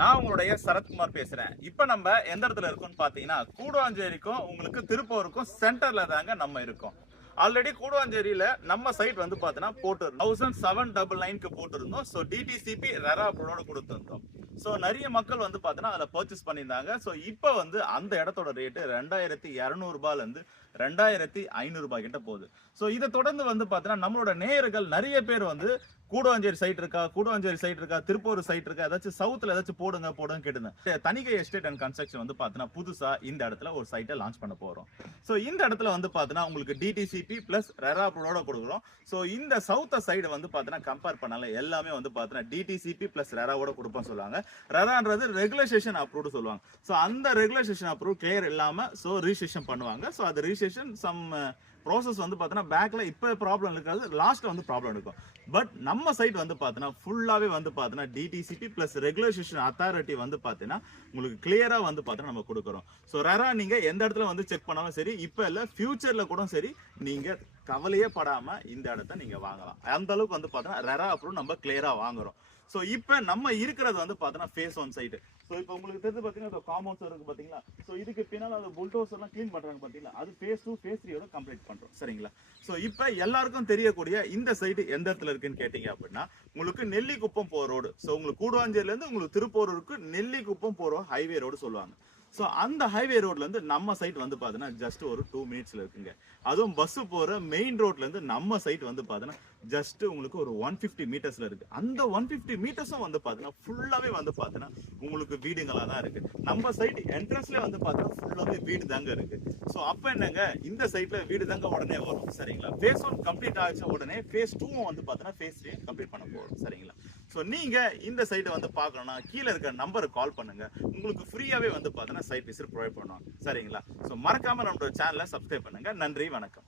நான் உங்களுடைய சரத்குமார் பேசுறேன். இப்ப நம்ம எந்த இடத்துல இருக்கோம்னு பாத்தீங்கன்னா, கூடுவாஞ்சேரிக்கும் உங்களுக்கு திருப்பூருக்கும் சென்டர்ல தாங்க நம்ம இருக்கோம். ஆல்ரெடி கூடுவாஞ்சேரியில நம்ம சைட் வந்து பாத்தீங்கன்னா போட்டு 1799க்கு போட்டிருந்தோம். ஸோ டிடிசிபி ரெரா அப்ரூவோட கொடுத்திருந்தோம். ஸோ நிறைய மக்கள் வந்து பாத்தீங்கன்னா அதில் பர்ச்சேஸ் பண்ணியிருந்தாங்க. ஸோ இப்போ வந்து அந்த இடத்தோட ரேட்டு 2200 இருந்து 2500 கிட்ட போகுது. ஸோ இதை தொடர்ந்து வந்து பாத்தீங்கன்னா நம்மளோட நேயர்கள் நிறைய பேர் வந்து கூடுவாஞ்சேரி சைட் இருக்கா, திருப்பூர் சைட் இருக்கா, ஏதாச்சும் சவுத்துல ஏதாச்சும் போடுங்க கேட்டுங்க. தணிகை எஸ்டேட் அண்ட் கன்ஸ்ட்ரக்ஷன் வந்து பாத்தீங்கன்னா புதுசா இந்த இடத்துல ஒரு சைட்டை லான்ச் பண்ண போறோம். ஸோ இந்த இடத்துல வந்து பாத்தீங்கன்னா உங்களுக்கு டிடிசிபி பிளஸ் ரெரா அப்ரூவோட கொடுக்குறோம். ஸோ இந்த சவுத்த சைடு வந்து பாத்தீங்கன்னா கம்பேர் பண்ணால எல்லாமே வந்து பாத்தீங்கன்னா டிடிசிபி பிளஸ் ரெராவோட கொடுப்போம் சொல்லுவாங்க. ரெரான்றது ரெகுலேஷன் அப்ரூவ்டு சொல்லுவாங்க. ஸோ அந்த ரெகுலேஷன் அப்ரூவ் கிளியர் இல்லாம ஸோ ரிஜிஸ்ட்ரேஷன் பண்ணுவாங்க. ஸோ அது ரிஜிஸ்ட்ரேஷன் சம் ப்ராசஸ் வந்து பார்த்தீங்கன்னா பேக்ல இப்போ ப்ராப்ளம் இருக்காது, லாஸ்ட்ல வந்து ப்ராப்ளம் இருக்கும். பட் நம்ம சைட் வந்து பார்த்தீங்கன்னா ஃபுல்லாவே வந்து பார்த்தீங்கன்னா டிடிசிபி பிளஸ் ரெகுலேஷன் அத்தாரிட்டி வந்து பார்த்தீங்கன்னா உங்களுக்கு கிளியரா வந்து பார்த்தீங்கன்னா நம்ம கொடுக்குறோம். ஸோ ரெரா நீங்க எந்த இடத்துல வந்து செக் பண்ணாலும் சரி, இப்போ இல்லை ஃபியூச்சர்ல கூட சரி, நீங்க கவலையே படாம இந்த இடத்த நீங்க வாங்கலாம். அந்த அளவுக்கு வந்து பார்த்தீங்கன்னா ரெரா அப்ரூவ் நம்ம கிளியரா வாங்குறோம். ஸோ இப்போ நம்ம இருக்கிறது வந்து பார்த்தீங்கன்னா ஃபேஸ் 1 சைட்டு. ஸோ இப்போ உங்களுக்கு தெரிஞ்சு பார்த்தீங்கன்னா காம்பவுண்ட்ஸ் இருக்கு பார்த்தீங்களா. ஸோ இதுக்கு பின்னால் அந்த புல்டோஸ் எல்லாம் க்ளீன் பண்ணுறாங்க பார்த்தீங்களா, அது ஃபேஸ் 2 ஃபேஸ் 3 கம்ப்ளீட் பண்ணுறோம். சரிங்களா. ஸோ இப்போ எல்லாருக்கும் தெரியக்கூடிய இந்த சைடு எந்த இடத்துல இருக்குன்னு கேட்டீங்க அப்படின்னா உங்களுக்கு நெல்லிக்குப்பம் போகிற ரோடு. ஸோ உங்களுக்கு கூடுவாஞ்சேரியிலேருந்து உங்களுக்கு திருப்பூருக்கு நெல்லிக்குப்பம் போகிற ஹைவே ரோடு சொல்லுவாங்க. ஸோ அந்த ஹைவே ரோட்லேருந்து நம்ம சைட் வந்து பார்த்தீங்கன்னா ஜஸ்ட் ஒரு 2 மினிட்ஸில் இருக்குங்க. அதுவும் பஸ்ஸு போகிற மெயின் ரோட்லேருந்து நம்ம சைட் வந்து பார்த்தீங்கன்னா ஜஸ்ட் உங்களுக்கு ஒரு 150 மீட்டர்ஸில் இருக்குது. அந்த 150 மீட்டர்ஸும் வந்து பார்த்தீங்கன்னா ஃபுல்லாகவே வந்து பார்த்தீங்கன்னா உங்களுக்கு வீடுங்களாக தான் இருக்குது. நம்ம சைட் என்ட்ரன்ஸ்லேயே வந்து பார்த்தீங்கன்னா ஃபுல்லாகவே வீடு தாங்க இருக்குது. ஸோ அப்போ என்னங்க இந்த சைட்டில் வீடு தாங்க உடனே வரும். சரிங்களா. ஃபேஸ் 1 கம்ப்ளீட் ஆகிடுச்ச உடனே ஃபேஸ் 2 வந்து பார்த்தீங்கன்னா ஃபேஸ் 3 கம்ப்ளீட் பண்ண போகிறோம். சரிங்களா. ஸோ நீங்கள் இந்த சைட்டை வந்து பார்க்கணும்னா கீழே இருக்க நம்பருக்கு கால் பண்ணுங்க. உங்களுக்கு ஃப்ரீயாகவே வந்து பார்த்தீங்கன்னா சைட் விசிட் ப்ரொவைட் பண்ணுவாங்க. சரிங்களா. ஸோ மறக்காம நம்மளோட சேனலை சப்ஸ்கிரைப் பண்ணுங்க. நன்றி, வணக்கம்.